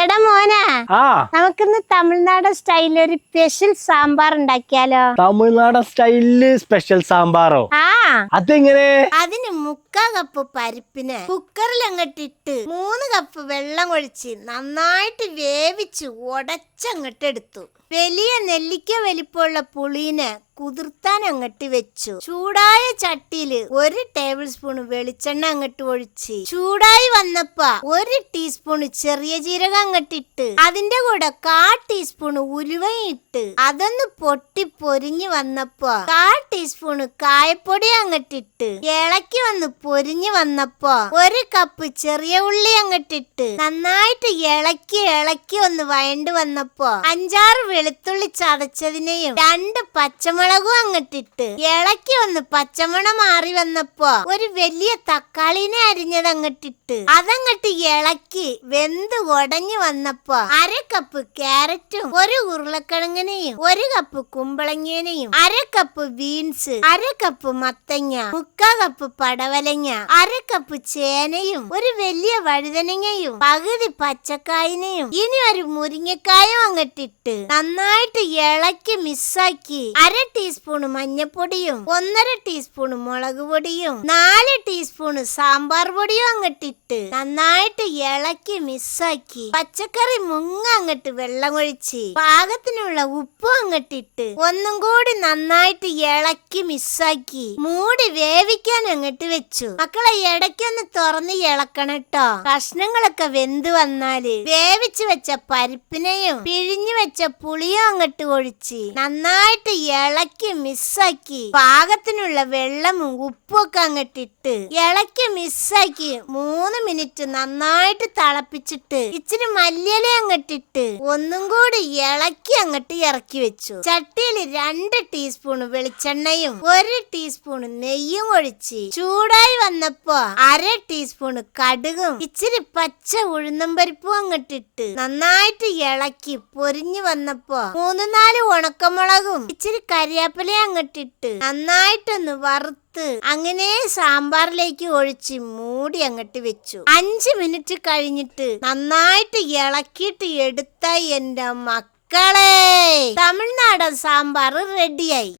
എടാ മോനെ, ആ നമുക്കിന്ന് തമിഴ്നാടൻ സ്റ്റൈലിൽ ഒരു സ്പെഷ്യൽ സാമ്പാർ ഉണ്ടാക്കിയാലോ? തമിഴ്നാടൻ സ്റ്റൈലില് സ്പെഷ്യൽ സാമ്പാറോ? ആ അതെങ്ങനെ? അതിന് 3/4 കപ്പ് പരിപ്പിന് കുക്കറിൽ അങ്ങട്ടിട്ട് 3 കപ്പ് വെള്ളം ഒഴിച്ച് നന്നായിട്ട് വേവിച്ച് ഉടച്ചങ്ങട്ട് എടുത്തു. വലിയ നെല്ലിക്ക വലിപ്പമുള്ള പുളീനെ കുതിർത്താൻ അങ്ങട്ട് വെച്ചു. ചൂടായ ചട്ടിയില് 1 ടേബിൾ സ്പൂൺ വെളിച്ചെണ്ണ അങ്ങട്ട് ഒഴിച്ച് ചൂടായി വന്നപ്പോ 1 ടീസ്പൂൺ ചെറിയ ജീരകം അങ്ങട്ടിട്ട് അതിന്റെ കൂടെ 1/4 ടീസ്പൂൺ ഉലുവയും ഇട്ട് അതൊന്ന് പൊട്ടി പൊരിഞ്ഞു വന്നപ്പോ 1/4 ടീസ്പൂൺ കായപ്പൊടി അങ്ങട്ടിട്ട് ഇളക്കി വന്ന് പൊരിഞ്ഞു വന്നപ്പോ 1 കപ്പ് ചെറിയ ഉള്ളി അങ്ങട്ടിട്ട് നന്നായിട്ട് ഇളക്കി ഒന്ന് വഴണ്ട് വന്നപ്പോ 5-6 വെളുത്തുള്ളി ചതച്ചതിനെയും 2 പച്ചമുളകും അങ്ങട്ടിട്ട് ഇളക്കി ഒന്ന് പച്ചമണം മാറി വന്നപ്പോ ഒരു വലിയ തക്കാളിനെ അരിഞ്ഞത് അങ്ങട്ടിട്ട് അതങ്ങട്ട് ഇളക്കി വെന്ത് ഉടഞ്ഞു വന്നപ്പോ 1/2 കപ്പ് ക്യാരറ്റും 1 ഉരുളക്കിഴങ്ങിനെയും 1 കപ്പ് കുമ്പളങ്ങേനെയും 1/2 കപ്പ് ബീൻസ് 1/2 കപ്പ് മത്തങ്ങ 3/4 കപ്പ് പടവലങ്ങ 1/2 കപ്പ് ചേനയും 1 വലിയ വഴുതനങ്ങയും പകുതി പച്ചക്കായനെയും ഇനി 1 മുരിങ്ങക്കായും അങ്ങട്ടിട്ട് നന്നായിട്ട് ഇളക്കി മിക്സാക്കി 1/2 ടീസ്പൂൺ മഞ്ഞപ്പൊടിയും 1/2 ടീസ്പൂൺ മുളക് പൊടിയും 4 ടീസ്പൂൺ സാമ്പാർ പൊടിയും അങ്ങട്ടിട്ട് നന്നായിട്ട് ഇളക്കി മിക്സാക്കി പച്ചക്കറി അങ്ങട്ട് വെള്ളം ഒഴിച്ച് പാകത്തിനുള്ള ഉപ്പും അങ്ങട്ടിട്ട് ഒന്നും കൂടി നന്നായിട്ട് ഇളക്കി മിക്സാക്കി മൂടി വേവിക്കാൻ അങ്ങട്ട് വെച്ചു. മക്കളെ ഇടയ്ക്കൊന്ന് തുറന്ന് ഇളക്കണം കേട്ടോ. കഷ്ണങ്ങളൊക്കെ വെന്ത് വന്നാല് വേവിച്ച് വെച്ച പരിപ്പിനെയും പിഴിഞ്ഞു വെച്ച പുളിയും അങ്ങട്ട് ഒഴിച്ച് നന്നായിട്ട് ഇളക്കി മിക്സാക്കി പാകത്തിനുള്ള വെള്ളവും ഉപ്പും ഒക്കെ അങ്ങട്ടിട്ട് ഇളക്കി മിക്സാക്കി 3 മിനിറ്റ് നന്നായിട്ട് തിളപ്പിച്ചിട്ട് ഇച്ചിരി മല്ലിയില അങ്ങട്ടിട്ട് ഒന്നും കൂടി ഇളക്കി അങ്ങട്ട് ഇറക്കി വെച്ചു. ചട്ടിയിൽ 2 ടീസ്പൂൺ വെളിച്ചെണ്ണയും 1 ടീസ്പൂൺ നെയ്യും ഒഴിച്ച് ചൂടായി വന്നപ്പോ 1/2 ടീസ്പൂൺ കടുകും ഇച്ചിരി പച്ച ഉഴുന്നും പരിപ്പും അങ്ങട്ടിട്ട് നന്നായിട്ട് ഇളക്കി പൊരിഞ്ഞു വന്നപ്പോ 3-4 ഉണക്കമുളകും ഇച്ചിരി കരിയാപ്പില അങ്ങട്ടിട്ട് നന്നായിട്ടൊന്ന് വറുത്ത് അങ്ങനെ സാമ്പാറിലേക്ക് ഒഴിച്ച് മൂടി അങ്ങട്ട് വെച്ചു. 5 മിനിറ്റ് കഴിഞ്ഞിട്ട് നന്നായിട്ട് ഇളക്കിയിട്ട് എടുത്ത എന്റെ മക്കളെ തമിഴ്നാടൻ സാമ്പാർ റെഡിയായി.